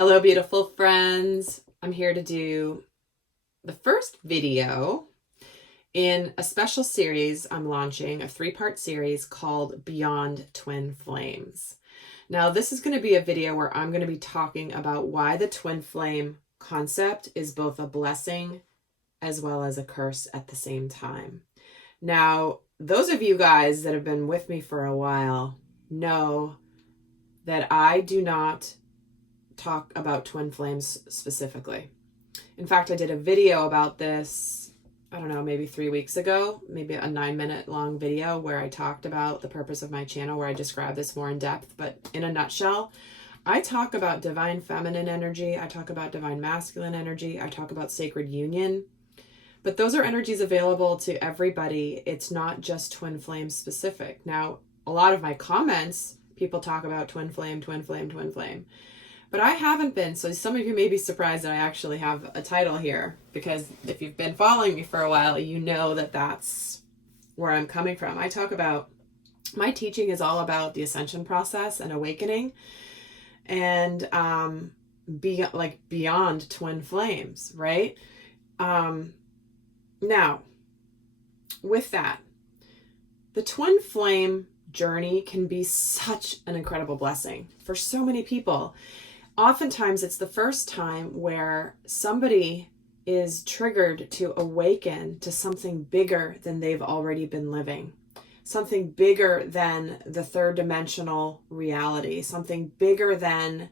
Hello, beautiful friends. I'm here to do the first video in a special series I'm launching, a 3-part series called Beyond Twin Flames. Now, this is going to be a video where I'm going to be talking about why the twin flame concept is both a blessing as well as a curse at the same time. Now, those of you guys that have been with me for a while know that I do not talk about twin flames specifically. In fact, I did a video about this, I don't know, maybe 3 weeks ago, maybe a 9-minute long video where I talked about the purpose of my channel, where I describe this more in depth. But in a nutshell, I talk about divine feminine energy. I talk about divine masculine energy. I talk about sacred union. But those are energies available to everybody. It's not just twin flame specific. Now, a lot of my comments, people talk about twin flame, twin flame, twin flame. But I haven't been, so some of you may be surprised that I actually have a title here, because if you've been following me for a while, you know that that's where I'm coming from. I talk about, my teaching is all about the ascension process and awakening, and beyond twin flames, right? Now, with that, the twin flame journey can be such an incredible blessing for so many people. Oftentimes, it's the first time where somebody is triggered to awaken to something bigger than they've already been living, something bigger than the third dimensional reality, something bigger than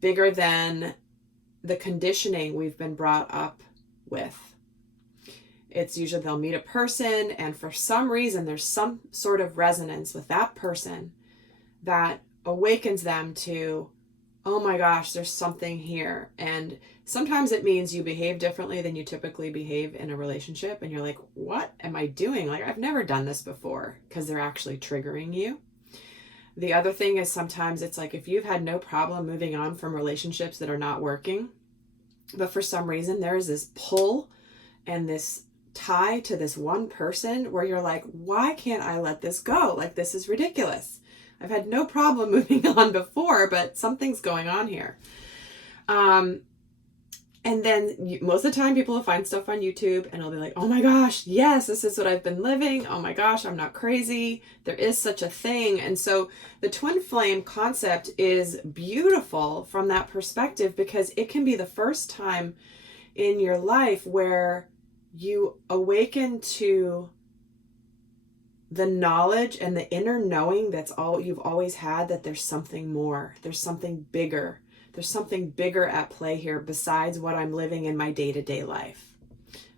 the conditioning we've been brought up with. It's usually they'll meet a person, and for some reason, there's some sort of resonance with that person that awakens them to, oh my gosh, there's something here. And sometimes it means you behave differently than you typically behave in a relationship. And you're like, what am I doing? Like, I've never done this before, because they're actually triggering you. The other thing is sometimes it's like if you've had no problem moving on from relationships that are not working, but for some reason there is this pull and this tie to this one person where you're like, why can't I let this go? Like, this is ridiculous. I've had no problem moving on before, but something's going on here. And then most of the time people will find stuff on YouTube and they'll be like, oh my gosh, yes, this is what I've been living. Oh my gosh, I'm not crazy. There is such a thing. And so the twin flame concept is beautiful from that perspective, because it can be the first time in your life where you awaken to the knowledge and the inner knowing that's all you've always had, that there's something more, there's something bigger. There's something bigger at play here besides what I'm living in my day-to-day life.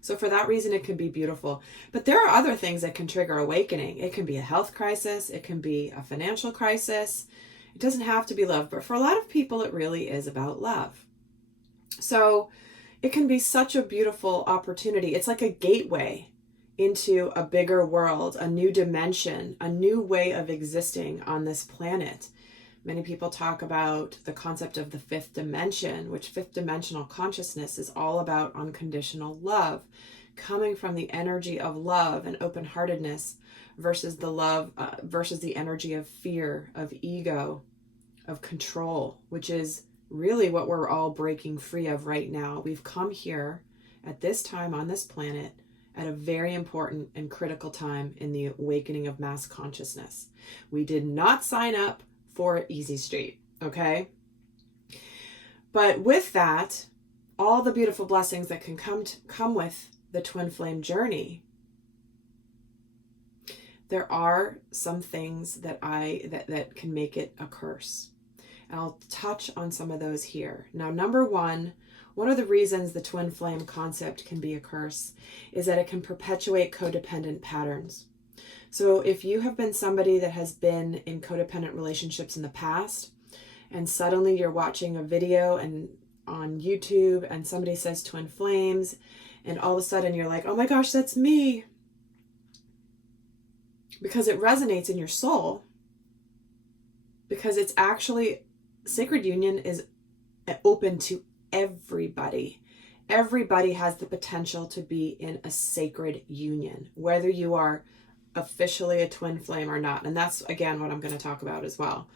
So for that reason, it can be beautiful. But there are other things that can trigger awakening. It can be a health crisis. It can be a financial crisis. It doesn't have to be love, but for a lot of people, it really is about love. So it can be such a beautiful opportunity. It's like a gateway into a bigger world, a new dimension, a new way of existing on this planet. Many people talk about the concept of the fifth dimension, which fifth dimensional consciousness is all about unconditional love, coming from the energy of love and open-heartedness versus the energy of fear, of ego, of control, which is really what we're all breaking free of right now. We've come here at this time on this planet at a very important and critical time in the awakening of mass consciousness. We did not sign up for Easy Street, okay? But with that, all the beautiful blessings that can come with the twin flame journey, there are some things that can make it a curse. And I'll touch on some of those here. Now, number one of the reasons the twin flame concept can be a curse is that it can perpetuate codependent patterns. So if you have been somebody that has been in codependent relationships in the past, and suddenly you're watching a video and on YouTube and somebody says twin flames, and all of a sudden you're like, oh my gosh, that's me. Because it resonates in your soul. Because it's actually, sacred union is open to everybody. Everybody has the potential to be in a sacred union, whether you are officially a twin flame or not. And that's, again, what I'm going to talk about as well.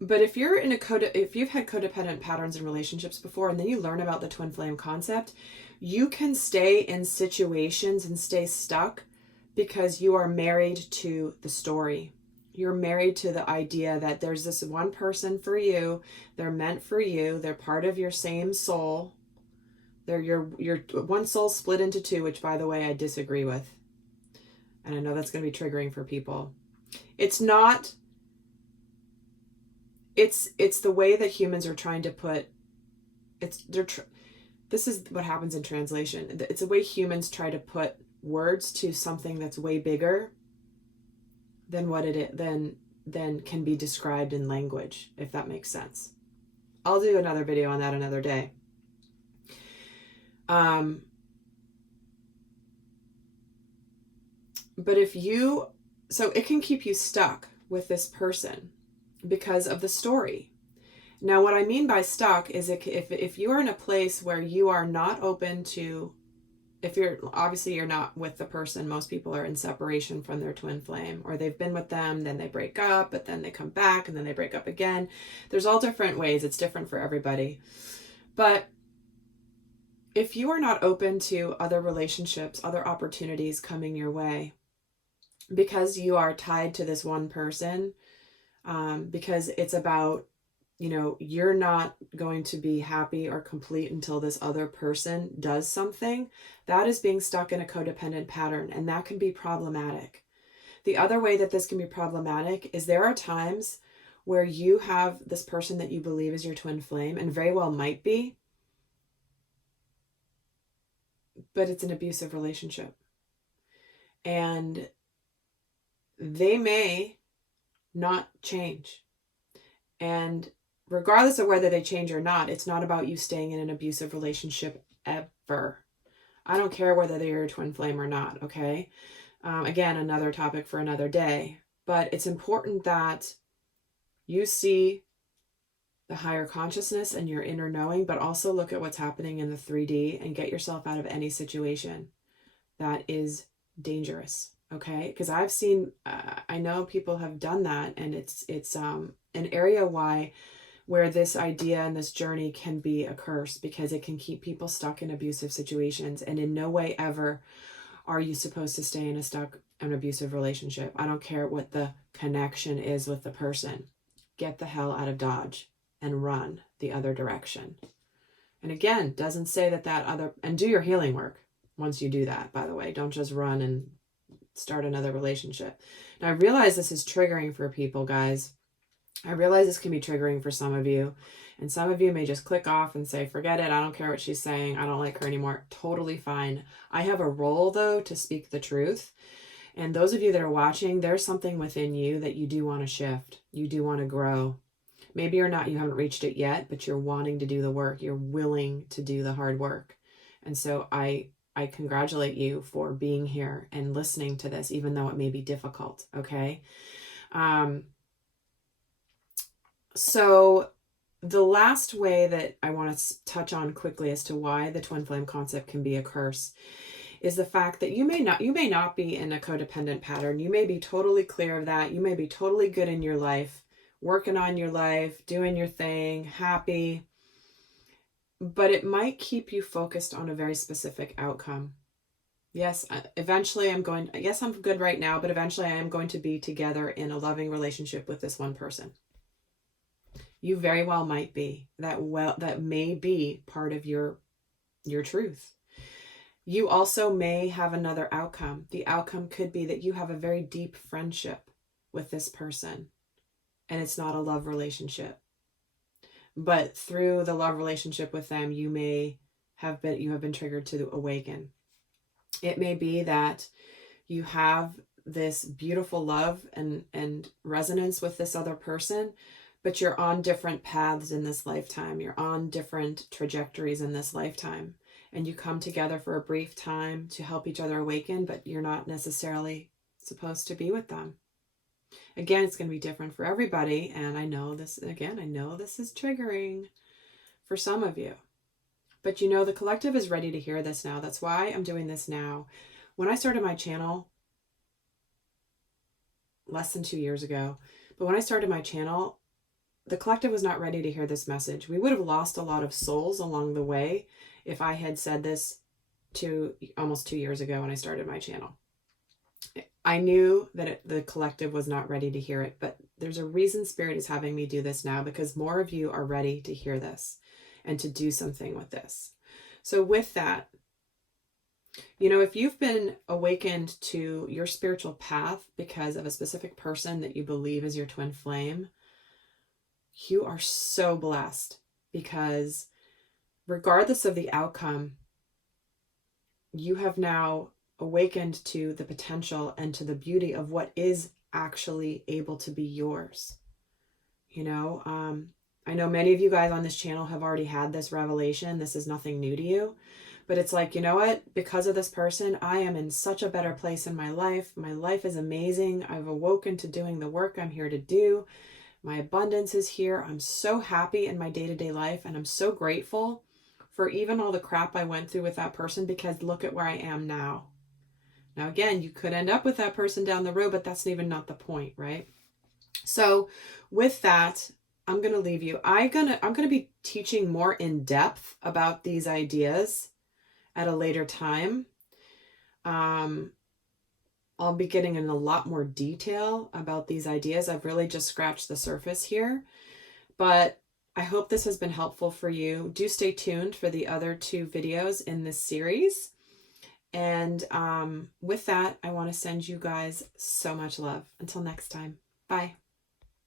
But if you're in if you've had codependent patterns in relationships before, and then you learn about the twin flame concept, you can stay in situations and stay stuck because you are married to the story. You're married to the idea that there's this one person for you. They're meant for you. They're part of your same soul. They're your one soul split into two, which, by the way, I disagree with. And I know that's going to be triggering for people. It's not. It's the way that humans are trying to put. This is what happens in translation. It's the way humans try to put words to something that's way bigger than what than can be described in language, if that makes sense. I'll do another video on that another day. But so it can keep you stuck with this person because of the story. Now, what I mean by stuck is if you are in a place where you are not open to, if you're not with the person, most people are in separation from their twin flame, or they've been with them, then they break up, but then they come back and then they break up again. There's all different ways. It's different for everybody. But if you are not open to other relationships, other opportunities coming your way, because you are tied to this one person, because it's about, you're not going to be happy or complete until this other person does something, that is being stuck in a codependent pattern, and that can be problematic. The other way that this can be problematic is there are times where you have this person that you believe is your twin flame, and very well might be, but it's an abusive relationship. And they may not change. And regardless of whether they change or not, it's not about you staying in an abusive relationship ever. I don't care whether they're your twin flame or not, okay? Again, another topic for another day. But it's important that you see the higher consciousness and your inner knowing, but also look at what's happening in the 3D and get yourself out of any situation that is dangerous, okay? Because I've seen, I know people have done that, and it's an area where this idea and this journey can be a curse, because it can keep people stuck in abusive situations, and in no way ever are you supposed to stay in an abusive relationship. I don't care what the connection is with the person. Get the hell out of Dodge and run the other direction. And again, doesn't say and do your healing work once you do that, by the way. Don't just run and start another relationship. Now, I realize this is triggering for people, guys. I realize this can be triggering for some of you, and some of you may just click off and say, forget it, I don't care what she's saying, I don't like her anymore. Totally fine. I have a role, though, to speak the truth. And those of you that are watching, there's something within you that you do want to shift. You do want to grow. Maybe you haven't reached it yet, but you're wanting to do the work. You're willing to do the hard work. And so I congratulate you for being here and listening to this, even though it may be difficult, okay? So the last way that I want to touch on quickly as to why the twin flame concept can be a curse is the fact that you may not be in a codependent pattern. You may be totally clear of that. You may be totally good in your life, working on your life, doing your thing, happy, but it might keep you focused on a very specific outcome. Yes, eventually I'm good right now, but eventually I am going to be together in a loving relationship with this one person. You very well might be. That may be part of your truth. You also may have another outcome. The outcome could be that you have a very deep friendship with this person, and it's not a love relationship. But through the love relationship with them, you have been triggered to awaken. It may be that you have this beautiful love and resonance with this other person, but you're on different paths in this lifetime. You're on different trajectories in this lifetime. And you come together for a brief time to help each other awaken, but you're not necessarily supposed to be with them. Again, it's going to be different for everybody. And I know this is triggering for some of you. But the collective is ready to hear this now. That's why I'm doing this now. When I started my channel less than 2 years ago, but when I started my channel, the collective was not ready to hear this message. We would have lost a lot of souls along the way if I had said this almost 2 years ago when I started my channel. I knew that the collective was not ready to hear it, but there's a reason Spirit is having me do this now, because more of you are ready to hear this and to do something with this. So with that, if you've been awakened to your spiritual path because of a specific person that you believe is your twin flame, you are so blessed, because regardless of the outcome, you have now awakened to the potential and to the beauty of what is actually able to be yours. I know many of you guys on this channel have already had this revelation. This is nothing new to you, but it's like, you know what? Because of this person, I am in such a better place in my life. My life is amazing. I've awoken to doing the work I'm here to do. My abundance is here. I'm so happy in my day-to-day life, and I'm so grateful for even all the crap I went through with that person, because look at where I am now. Now, again, you could end up with that person down the road, but that's even not the point, right? So with that, I'm going to leave you. I'm going to be teaching more in depth about these ideas at a later time. I'll be getting in a lot more detail about these ideas. I've really just scratched the surface here, but I hope this has been helpful for you. Do stay tuned for the other 2 videos in this series. And with that, I want to send you guys so much love. Until next time. Bye.